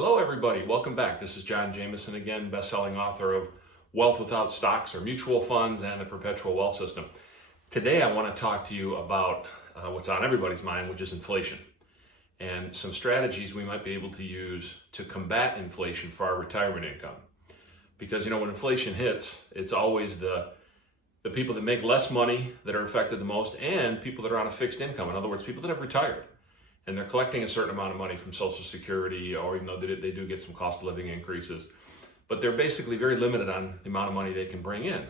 Hello everybody, welcome back. This is Jamieson again, best-selling author of Wealth Without Stocks or Mutual Funds and the Perpetual Wealth System. Today I want to talk to you about what's on everybody's mind, which is inflation, and some strategies we might be able to use to combat inflation for our retirement income. Because when inflation hits, it's always the people that make less money that are affected the most, and people that are on a fixed income. In other words, people that have retired and they're collecting a certain amount of money from Social Security, or even though they do get some cost of living increases, but they're basically very limited on the amount of money they can bring in.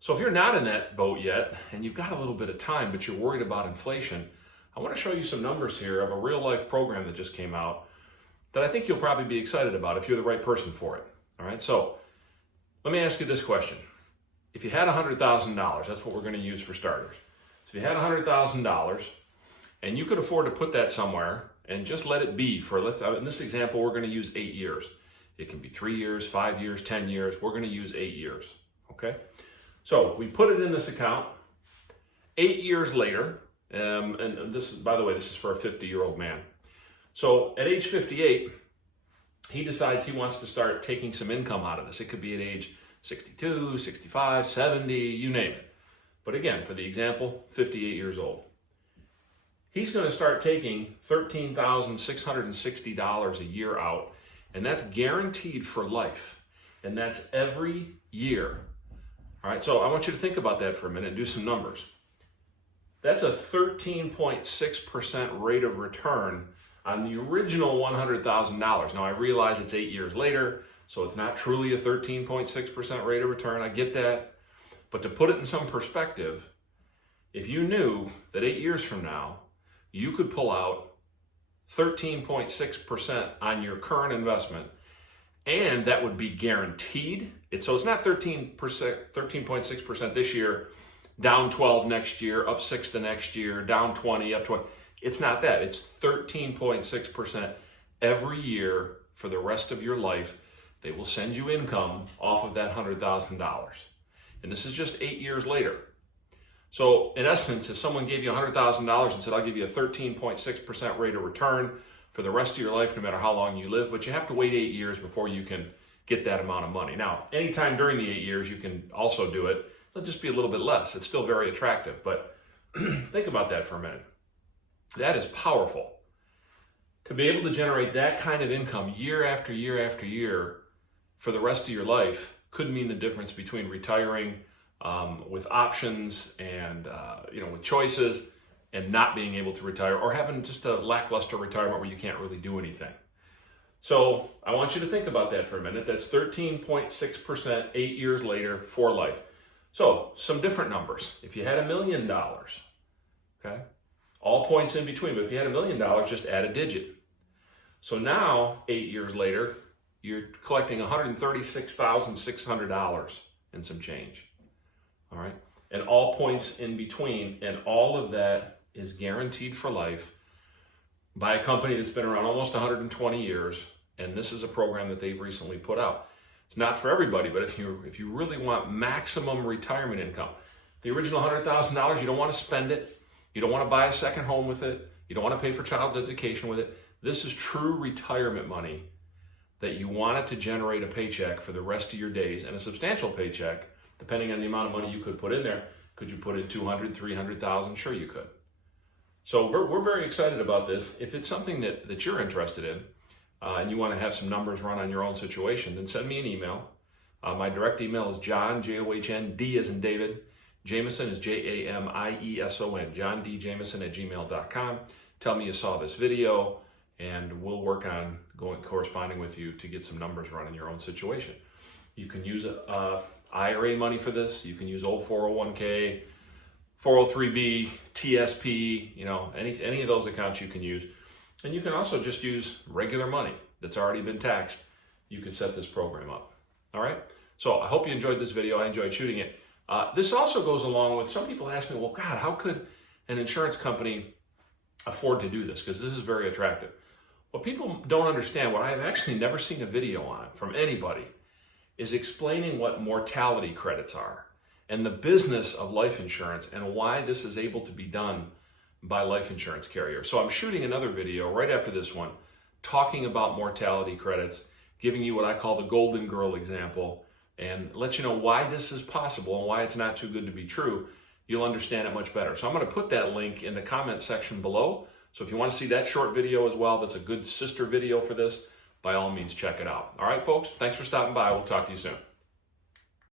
So if you're not in that boat yet, and you've got a little bit of time, but you're worried about inflation, I want to show you some numbers here of a real life program that just came out that I think you'll probably be excited about if you're the right person for it. All right, so let me ask you this question. If you had $100,000, that's what we're going to use for starters. So if you had $100,000, and you could afford to put that somewhere and just let it be for, in this example, we're going to use 8 years. It can be 3 years, 5 years, 10 years. We're going to use 8 years, okay? So we put it in this account. 8 years later, and this is, by the way, this is for a 50-year-old man. So at age 58, he decides he wants to start taking some income out of this. It could be at age 62, 65, 70, you name it. But again, for the example, 58 years old. He's going to start taking $13,660 a year out, and that's guaranteed for life, and that's every year. All right, so I want you to think about that for a minute and do some numbers. That's a 13.6% rate of return on the original $100,000. Now, I realize it's 8 years later, so it's not truly a 13.6% rate of return. I get that. But to put it in some perspective, if you knew that 8 years from now, you could pull out 13.6% on your current investment, and that would be guaranteed. So it's not 13.6% this year, down 12 next year, up 6 the next year, down 20, up 20. It's not that. It's 13.6% every year for the rest of your life. They will send you income off of that $100,000. And this is just 8 years later. So in essence, if someone gave you $100,000 and said, I'll give you a 13.6% rate of return for the rest of your life, no matter how long you live, but you have to wait 8 years before you can get that amount of money. Now, anytime during the 8 years, you can also do it. It'll just be a little bit less. It's still very attractive, but think about that for a minute. That is powerful. To be able to generate that kind of income year after year after year for the rest of your life could mean the difference between retiring with options and with choices, and not being able to retire, or having just a lackluster retirement where you can't really do anything. So I want you to think about that for a minute. That's 13.6% 8 years later for life. So some different numbers. If you had $1 million, okay, all points in between, but if you had $1 million, just add a digit. So now, 8 years later, you're collecting $136,600 and some change. All right, and all points in between, and all of that is guaranteed for life by a company that's been around almost 120 years, and this is a program that they've recently put out. It's not for everybody, but if you really want maximum retirement income, the original $100,000, you don't want to spend it, you don't want to buy a second home with it, you don't want to pay for child's education with it. This is true retirement money that you want it to generate a paycheck for the rest of your days, and a substantial paycheck. Depending on the amount of money you could put in there. Could you put in 200, 300,000? Sure you could. So we're very excited about this. If it's something that you're interested in, and you want to have some numbers run on your own situation, then send me an email. My direct email is John, John, D as in David. Jamieson is Jamieson, John D. Jamieson at gmail.com. Tell me you saw this video, and we'll work on corresponding with you to get some numbers run in your own situation. You can use IRA money for this. You can use old 401k, 403b, TSP, any of those accounts you can use. And you can also just use regular money that's already been taxed. You can set this program up. All right? So I hope you enjoyed this video. I enjoyed shooting it. This also goes along with, some people ask me, well, God, how could an insurance company afford to do this? Because this is very attractive. What people don't understand, what I have actually never seen a video on from anybody, is explaining what mortality credits are and the business of life insurance and why this is able to be done by life insurance carriers. So I'm shooting another video right after this one talking about mortality credits, giving you what I call the golden girl example, and let you know why this is possible and why it's not too good to be true, you'll understand it much better. So I'm going to put that link in the comment section below. So if you want to see that short video as well, that's a good sister video for this, by all means check it out. All right, folks, thanks for stopping by. We'll talk to you soon.